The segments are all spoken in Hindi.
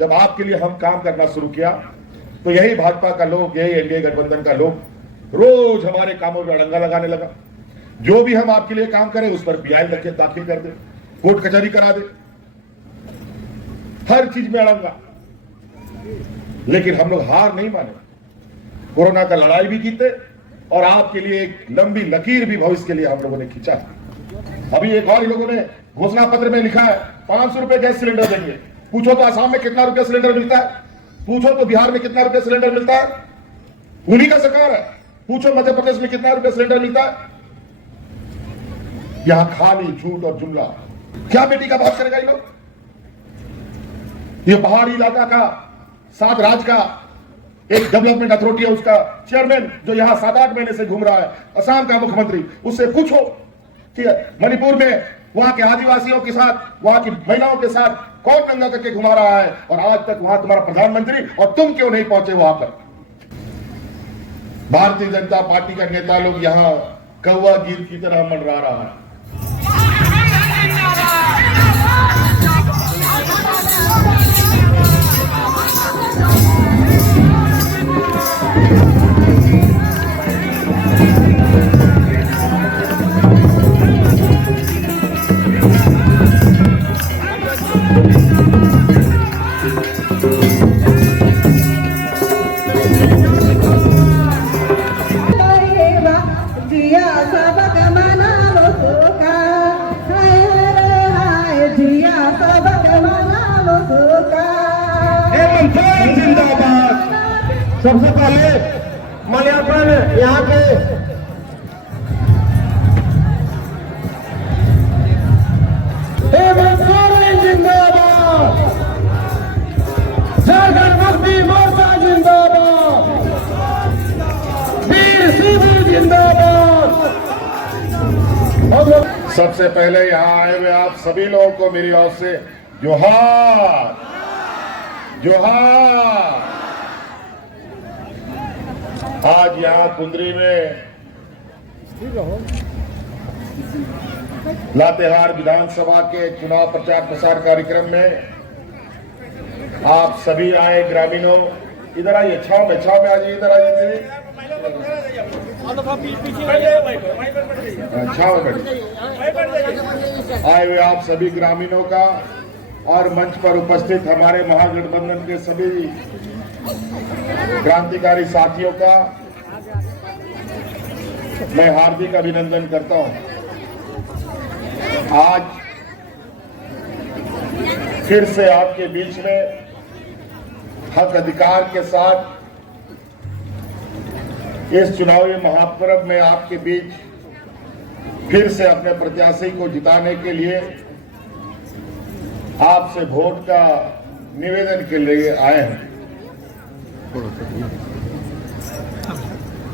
जब आपके लिए हम काम करना शुरू किया तो यही भाजपा का लोग, यही एनडीए गठबंधन का लोग रोज हमारे कामों में अड़ंगा लगाने लगा। जो भी हम आपके लिए काम करें उस पर पीआई दाखिल कर दे, कोर्ट कचहरी करा दे, हर चीज में अड़ंगा। लेकिन हम लोग हार नहीं माने, कोरोना का लड़ाई भी जीते और आपके लिए एक लंबी लकीर भी भविष्य के लिए हम लोगों ने खींचा। अभी एक और लोगों ने घोषणा पत्र में लिखा है 500 रुपए गैस सिलेंडर देंगे। पूछो तो आसाम में कितना रुपया सिलेंडर मिलता है, पूछो तो बिहार में कितना रुपया सिलेंडर मिलता है, उन्हीं का सरकार है। पूछो मध्य प्रदेश में कितना रुपया सिलेंडर मिलता है। यहां खाली झूठ और जुमला। क्या बेटी का बात करेगा ये लोग? ये पहाड़ी इलाका का 7 राज्य का एक डेवलपमेंट अथॉरिटी है, उसका चेयरमैन जो यहां 7-8 महीने से घूम रहा है, असम का मुख्यमंत्री, उससे पूछो कि मणिपुर में वहां के आदिवासियों के साथ, वहां की महिलाओं के साथ कौन दंगा करके घुमा रहा है, और आज तक वहां तुम्हारा प्रधानमंत्री और तुम क्यों नहीं पहुंचे वहां पर? भारतीय जनता पार्टी का नेता लोग यहां कौवा गीत की तरह मंडरा रहा है। सबसे पहले मल्यार्पण यहाँ के जिंदाबाद, झारखंड मुक्ति मोर्चा जिंदाबाद, वीर सिंह जिंदाबाद। सबसे पहले यहाँ आए हुए आप सभी लोगों को मेरी ओर से जोहार जोहार। आज यहाँ कुंदरी में लातेहार विधानसभा के चुनाव प्रचार प्रसार कार्यक्रम में आप सभी आए ग्रामीणों। इधर आइए, छाव में आ जाइए, इधर आइए, छाव में आए हुए आप सभी ग्रामीणों का और मंच पर उपस्थित हमारे महागठबंधन के सभी क्रांतिकारी साथियों का मैं हार्दिक अभिनंदन करता हूं। आज फिर से आपके बीच में हक अधिकार के साथ इस चुनावी महापर्व में आपके बीच फिर से अपने प्रत्याशी को जिताने के लिए आपसे वोट का निवेदन के लिए आए हैं।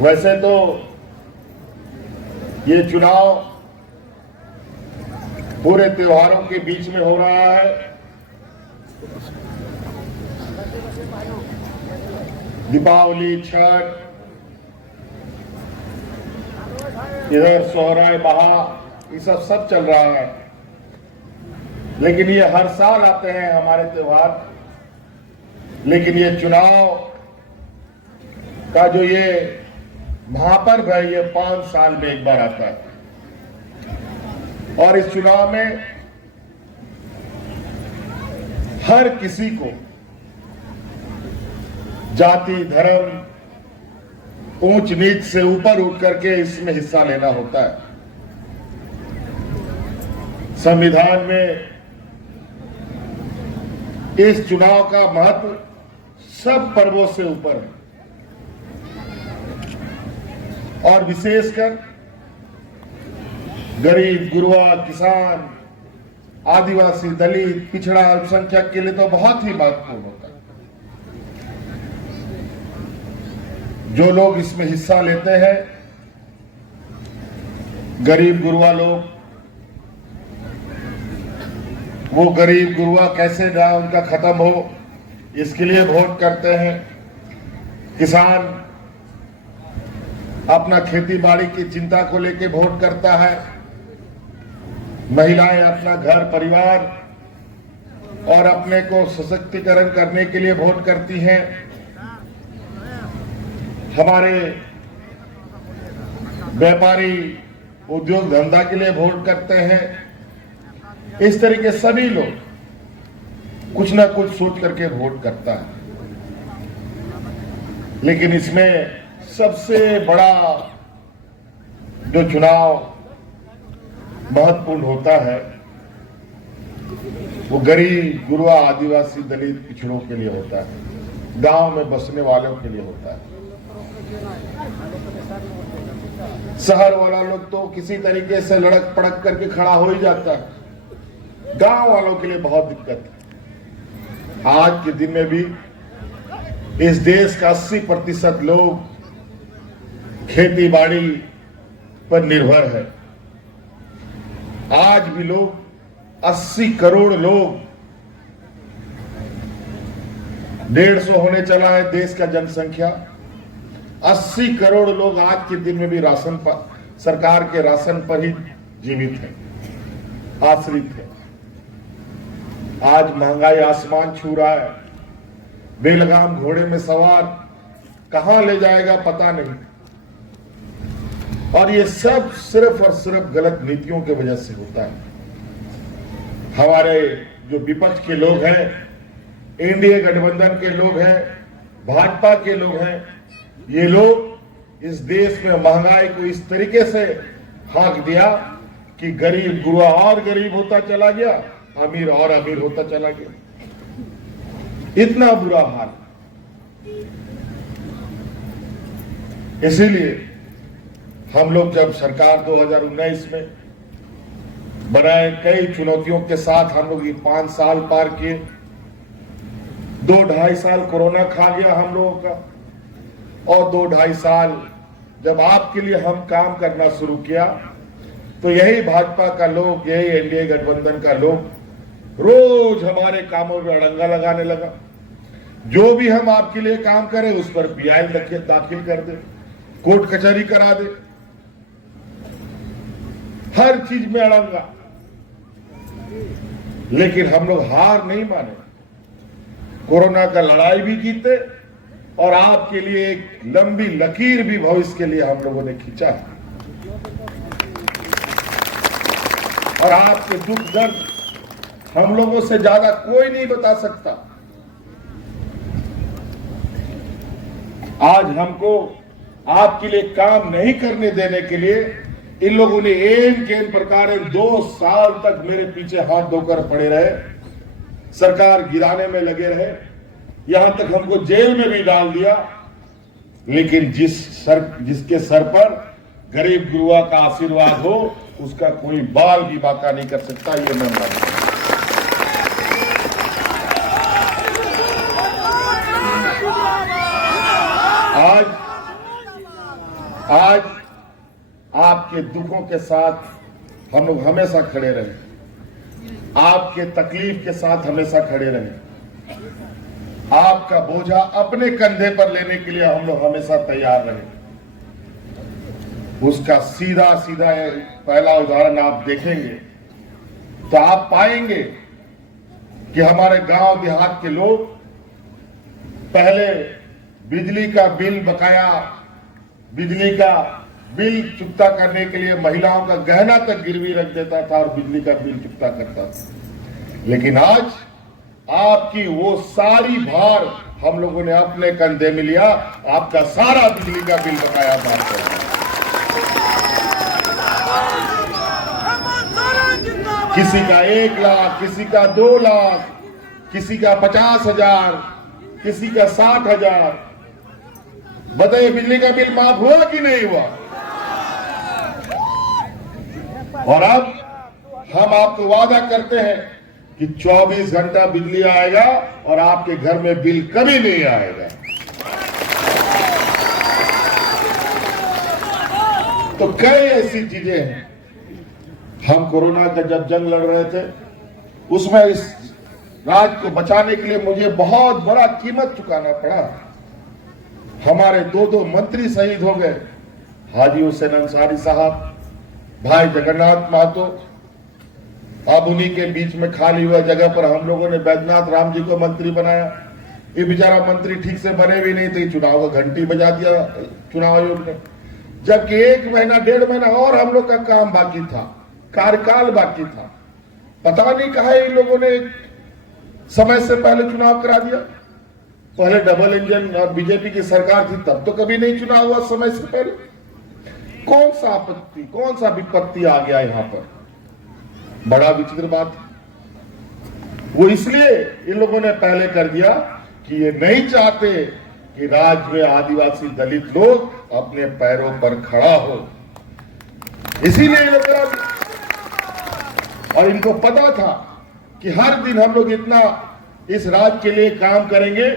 वैसे तो ये चुनाव पूरे त्योहारों के बीच में हो रहा है। दीपावली, छठ, इधर सोहराय बहा, ये सब चल रहा है। लेकिन ये हर साल आते हैं हमारे त्योहार, लेकिन ये चुनाव का जो ये महापर्व है ये 5 साल में एक बार आता है। और इस चुनाव में हर किसी को जाति, धर्म, ऊंच नीच से ऊपर उठ करके इसमें हिस्सा लेना होता है। संविधान में इस चुनाव का महत्व सब पर्वों से ऊपर है और विशेषकर गरीब, गुरुआ, किसान, आदिवासी, दलित, पिछड़ा, अल्पसंख्यक के लिए तो बहुत ही महत्वपूर्ण होता है। जो लोग इसमें हिस्सा लेते हैं, गरीब गुरुआ लोग, वो गरीब गुरुआ कैसे ना उनका खत्म हो इसके लिए वोट करते हैं। किसान अपना खेती बाड़ी की चिंता को लेकर वोट करता है। महिलाएं अपना घर परिवार और अपने को सशक्तिकरण करने के लिए वोट करती हैं। हमारे व्यापारी उद्योग धंधा के लिए वोट करते हैं। इस तरीके सभी लोग कुछ ना कुछ सोच करके वोट करता है। लेकिन इसमें सबसे बड़ा जो चुनाव महत्वपूर्ण होता है वो गरीब, गुरुआ, आदिवासी, दलित, पिछड़ों के लिए होता है, गांव में बसने वालों के लिए होता है। शहर वाला लोग तो किसी तरीके से लड़क पड़क करके खड़ा हो ही जाता है, गांव वालों के लिए बहुत दिक्कत है। आज के दिन में भी इस देश का 80% लोग खेती बाड़ी पर निर्भर है। आज भी लोग 80 करोड़ लोग, 150 होने चला है देश का जनसंख्या। 80 करोड़ लोग आज के दिन में भी राशन पर, सरकार के राशन पर ही जीवित हैं, आश्रित हैं। आज महंगाई आसमान छू रहा है, बेलगाम घोड़े में सवार कहां ले जाएगा पता नहीं। और ये सब सिर्फ और सिर्फ गलत नीतियों की वजह से होता है। हमारे जो विपक्ष के लोग हैं, एनडीए गठबंधन के लोग हैं, भाजपा के लोग हैं, ये लोग इस देश में महंगाई को इस तरीके से हाँक दिया कि गरीब गुरुआ और गरीब होता चला गया, अमीर और अमीर होता चला गया। इतना बुरा हाल। इसीलिए हम लोग जब सरकार 2019 में बनाए, कई चुनौतियों के साथ हम लोग ये 5 साल पार किए। 2-2.5 साल कोरोना खा गया हम लोगों का, और 2-2.5 साल जब आपके लिए हम काम करना शुरू किया तो यही भाजपा का लोग, यही एनडीए गठबंधन का लोग रोज हमारे कामों में अड़ंगा लगाने लगा। जो भी हम आपके लिए काम करें उस पर पीआई दाखिल कर दे, कोर्ट कचहरी करा दे, हर चीज में अड़ंगा। लेकिन हम लोग हार नहीं माने, कोरोना का लड़ाई भी जीते और आपके लिए एक लंबी लकीर भी भविष्य के लिए हम लोगों ने खींचा है। और आपके दुख दर्द हम लोगों से ज्यादा कोई नहीं बता सकता। आज हमको आपके लिए काम नहीं करने देने के लिए इन लोगों ने एन केन प्रकार 2 साल तक मेरे पीछे हाथ धोकर पड़े रहे, सरकार गिराने में लगे रहे, यहां तक हमको जेल में भी डाल दिया। लेकिन जिसके सर पर गरीब गुरुआ का आशीर्वाद हो उसका कोई बाल भी बाका नहीं कर सकता, ये मैं मानता हूं। आज आपके दुखों के साथ हम लोग हमेशा खड़े रहे, आपके तकलीफ के साथ हमेशा खड़े रहे, आपका बोझा अपने कंधे पर लेने के लिए हम लोग हमेशा तैयार रहे। उसका सीधा सीधा पहला उदाहरण आप देखेंगे तो आप पाएंगे कि हमारे गांव देहात के लोग पहले बिजली का बिल बकाया, बिजली का बिल चुकता करने के लिए महिलाओं का गहना तक गिरवी रख देता था और बिजली का बिल चुकता करता था। लेकिन आज आपकी वो सारी भार हम लोगों ने अपने कंधे में लिया, आपका सारा बिजली का बिल बकाया माफ कर दिया। किसी का 1 लाख, किसी का 2 लाख, किसी का 50,000, किसी का 60,000। बताइए बिजली का बिल माफ हुआ कि नहीं हुआ? और अब हम आपको वादा करते हैं कि 24 घंटा बिजली आएगा और आपके घर में बिल कभी नहीं आएगा। तो कई ऐसी चीजें हैं। हम कोरोना का जब जंग लड़ रहे थे उसमें इस राज्य को बचाने के लिए मुझे बहुत बड़ा कीमत चुकाना पड़ा। हमारे 2 मंत्री शहीद हो गए, हाजी हुसैन अंसारी साहब, भाई जगन्नाथ महतो, अब उन्हीं के बीच में खाली हुआ जगह पर हम लोगों ने बैद्यनाथ राम जी को मंत्री बनाया। ये बेचारा मंत्री ठीक से बने भी नहीं थे, चुनाव का घंटी बजा दिया चुनाव आयोग ने। जबकि 1 महीना 1.5 महीना और हम लोग का काम बाकी था, कार्यकाल बाकी था। पता नहीं कहा इन लोगों ने समय से पहले चुनाव करा दिया। पहले डबल इंजन और बीजेपी की सरकार थी तब तो कभी नहीं चुनाव हुआ समय से पहले। कौन सा आपत्ति, कौन सा विपत्ति आ गया यहाँ पर? बड़ा विचित्र बात। वो इसलिए इन लोगों ने पहले कर दिया कि ये नहीं चाहते कि राज्य में आदिवासी दलित लोग अपने पैरों पर खड़ा हो, इसीलिए ये लोग करा दिया। और इनको पता था कि हर दिन हम लोग इतना इस राज्य के लिए काम करेंगे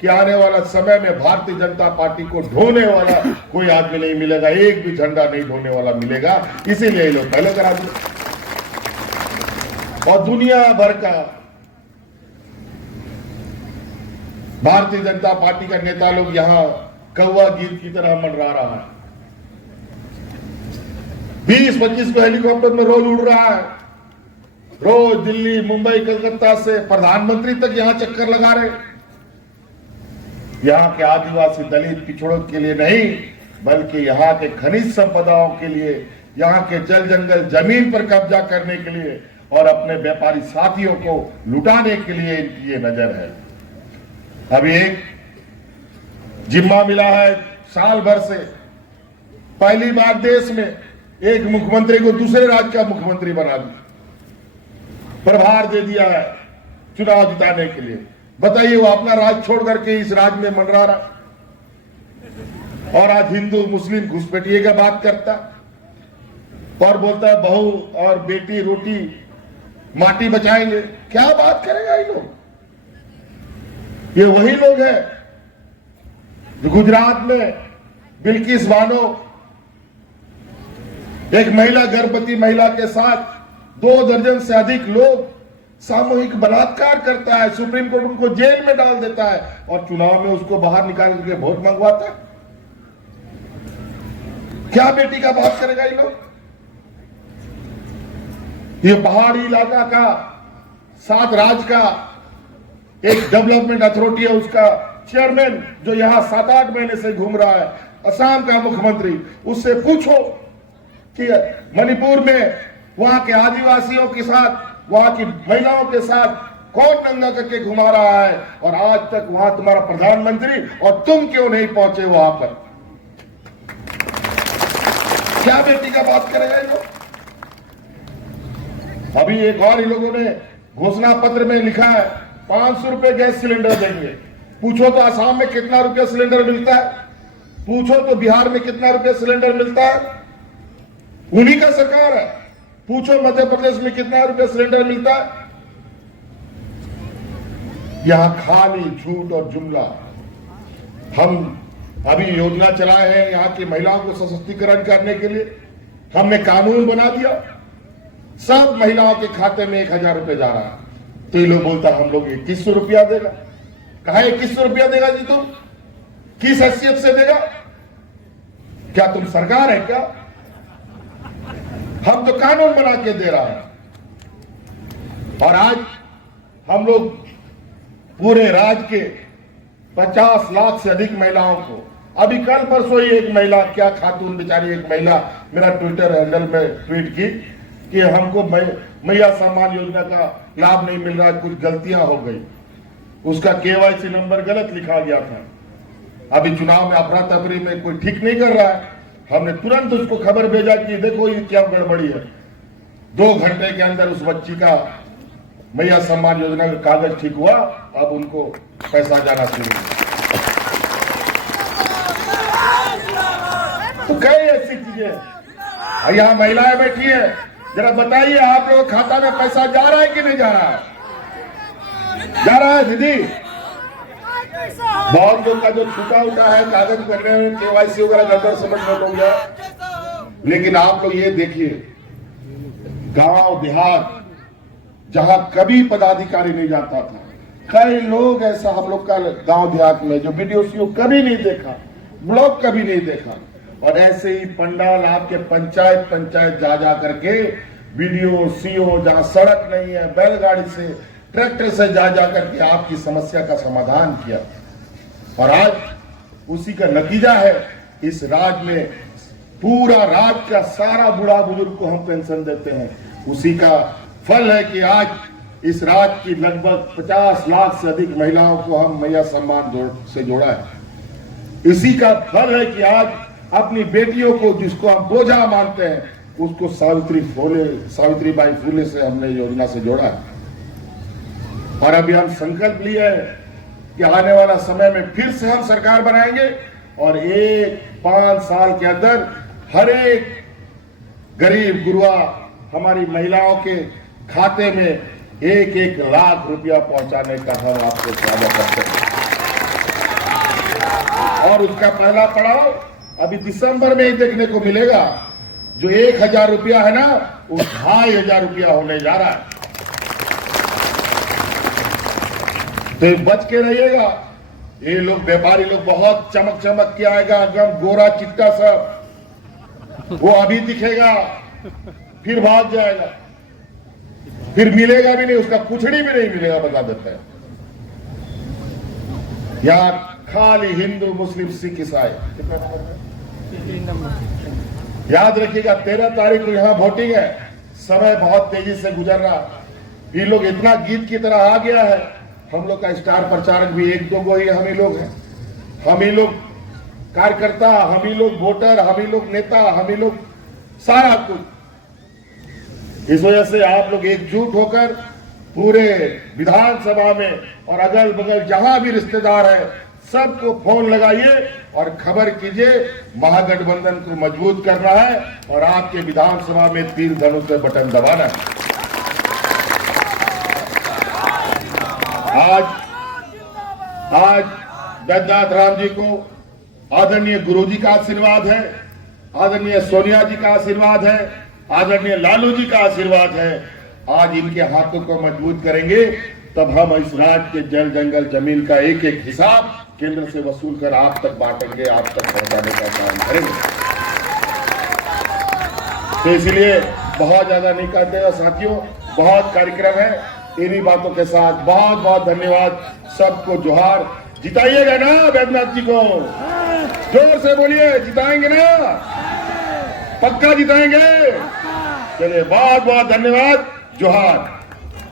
कि आने वाला समय में भारतीय जनता पार्टी को ढोने वाला कोई आदमी नहीं मिलेगा, एक भी झंडा नहीं ढोने वाला मिलेगा। इसीलिए ये लोग पहले करा दिए। और दुनिया भर का भारतीय जनता पार्टी का नेता लोग यहां कौवा गीत की तरह मंडरा रहा है। 20-25 को हेलीकॉप्टर में रोज उड़ रहा है, रोज दिल्ली, मुंबई, कलकत्ता से प्रधानमंत्री तक यहां चक्कर लगा रहे। यहाँ के आदिवासी दलित पिछड़ों के लिए नहीं, बल्कि यहाँ के खनिज संपदाओं के लिए, यहाँ के जल जंगल जमीन पर कब्जा करने के लिए और अपने व्यापारी साथियों को लुटाने के लिए इनकी ये नजर है। अभी एक जिम्मा मिला है साल भर से, पहली बार देश में एक मुख्यमंत्री को दूसरे राज्य का मुख्यमंत्री बना दिया, प्रभार दे दिया है चुनाव जिताने के लिए। बताइए, वो अपना राज्य छोड़ करके इस राज्य में मंडरा रहा, और आज हिंदू मुस्लिम घुसपैठिए का बात करता और बोलता है बहू और बेटी रोटी माटी बचाएंगे। क्या बात करेगा ये लोग? ये वही लोग हैं जो गुजरात में बिल्किस बानो एक महिला, गर्भवती महिला के साथ 2 दर्जन से अधिक लोग सामूहिक बलात्कार करता है, सुप्रीम कोर्ट उनको जेल में डाल देता है और चुनाव में उसको बाहर निकाल के वोट मंगवाता है। क्या बेटी का बात करेगा ये लोग? ये पहाड़ी इलाका का 7 राज्य का एक डेवलपमेंट अथॉरिटी है, उसका चेयरमैन जो यहां 7-8 महीने से घूम रहा है, असम का मुख्यमंत्री, उससे पूछो कि मणिपुर में वहां के आदिवासियों के साथ, वहां की महिलाओं के साथ कौन दंगा करके घुमा रहा है, और आज तक वहां तुम्हारा प्रधानमंत्री और तुम क्यों नहीं पहुंचे वहां पर? क्या बेटी का बात करेगा ये लोग? अभी एक और इन लोगों ने घोषणा पत्र में लिखा है 500 रुपए गैस सिलेंडर देंगे। पूछो तो आसाम में कितना रुपया सिलेंडर मिलता है, पूछो तो बिहार में कितना रुपया सिलेंडर मिलता है, उन्हीं का सरकार है। पूछो मध्य प्रदेश में कितना रुपया सिलेंडर मिलता है। यहां खाली झूठ और जुमला। हम अभी योजना चलाए हैं यहाँ की महिलाओं को सशक्तिकरण करने के लिए, हमने कानून बना दिया, सब महिलाओं के खाते में 1000 रुपए जा रहा है। तो ये लोग बोलता हम लोग 2100 रुपया देगा। कहा 2100 रुपया देगा जी? तुम किस हैसियत से देगा? क्या तुम सरकार है क्या? हम तो कानून बना के दे रहा है। और आज हम लोग पूरे राज्य के 50 लाख से अधिक महिलाओं को, अभी कल परसों ही एक महिला, क्या खातून बेचारी एक महिला मेरा ट्विटर हैंडल में ट्वीट की कि हमको मैया सम्मान योजना का लाभ नहीं मिल रहा, कुछ गलतियां हो गई, उसका KYC नंबर गलत लिखा गया था। अभी चुनाव में अफरा तफरी में कोई ठीक नहीं कर रहा है, हमने तुरंत उसको खबर भेजा कि देखो ये क्या गड़बड़ी है। 2 घंटे के अंदर उस बच्ची का मैया सम्मान योजना का कागज ठीक हुआ, अब उनको पैसा जाना शुरू। तो कई ऐसी चीजें। यहाँ महिलाएं बैठी है, जरा बताइए आप लोग खाता में पैसा जा रहा है कि नहीं जा रहा है? जा रहा है दीदी? बहुत लोग का जो छूटा उठा है कागज करने में, KYC वगैरह गड़बड़ समझ में हो गया। लेकिन आप लोग ये देखिए, गांव देहात जहां कभी पदाधिकारी नहीं जाता था, कई लोग ऐसा हम लोग का गांव देहात में जो BDO कभी नहीं देखा, ब्लॉक कभी नहीं देखा, और ऐसे ही पंडाल आपके पंचायत जा करके बीडीओ सीओ जहां सड़क नहीं है बैलगाड़ी से ट्रैक्टर से जा करके आपकी समस्या का समाधान किया। और आज उसी का नतीजा है इस राज्य में पूरा राज्य का सारा बूढ़ा बुजुर्ग को हम पेंशन देते हैं। उसी का फल है कि आज इस राज्य की लगभग 50 लाख से अधिक महिलाओं को हम मैया सम्मान से जोड़ा है। इसी का फल है कि आज अपनी बेटियों को जिसको हम बोझा मानते हैं उसको सावित्रीबाई फुले से हमने योजना से जोड़ा है। और अभी हम संकल्प लिए हैं कि आने वाला समय में फिर से हम सरकार बनाएंगे और 5 साल के अंदर हर एक गरीब गुरुआ हमारी महिलाओं के खाते में 1-1 लाख रुपया पहुंचाने का हम आपको वादा करते हैं। और उसका पहला पड़ाव अभी दिसंबर में ही देखने को मिलेगा। जो 1000 रुपया है ना वो 2500 रुपया होने जा रहा है। तो बच के रहिएगा। ये लोग व्यापारी लोग बहुत चमक के आएगा एकदम गोरा चिट्टा सब, वो अभी दिखेगा फिर भाग जाएगा, फिर मिलेगा भी नहीं, उसका कुछड़ी भी नहीं मिलेगा, बता देते हैं। यहाँ खाली हिंदू मुस्लिम सिख ईसाई। याद रखिएगा 13 तारीख को यहाँ वोटिंग है। समय बहुत तेजी से गुजर रहा। ये लोग इतना गीत की तरह आ गया है। हम लोग का स्टार प्रचारक भी 1-2 गो ही हम ही लोग हैं। हम ही लोग कार्यकर्ता, हम ही लोग वोटर, हम ही लोग नेता, हम ही लोग सारा कुछ। इस वजह से आप लोग एकजुट होकर पूरे विधानसभा में और अगल बगल जहां भी रिश्तेदार है सबको फोन लगाइए और खबर कीजिए। महागठबंधन को मजबूत करना है और आपके विधानसभा में तीर धनुष से बटन दबाना है। आज बैद्यनाथ राम जी को आदरणीय गुरुजी का आशीर्वाद है, आदरणीय सोनिया जी का आशीर्वाद है, आदरणीय लालू जी का आशीर्वाद है। आज इनके हाथों को मजबूत करेंगे तब हम इस राज्य के जल जंगल जमीन का एक हिसाब केंद्र से वसूल कर आप तक बांटेंगे, आप तक पहुंचाने का काम करेंगे। तो इसलिए बहुत ज्यादा नहीं कहते हैं साथियों, बहुत कार्यक्रम है। इन्हीं बातों के साथ बहुत बहुत धन्यवाद, सबको जोहार। जिताइएगा ना बैद्यनाथ जी को, जोर से बोलिए, जिताएंगे ना, पक्का जिताएंगे। चलिए बहुत बहुत धन्यवाद, जोहार।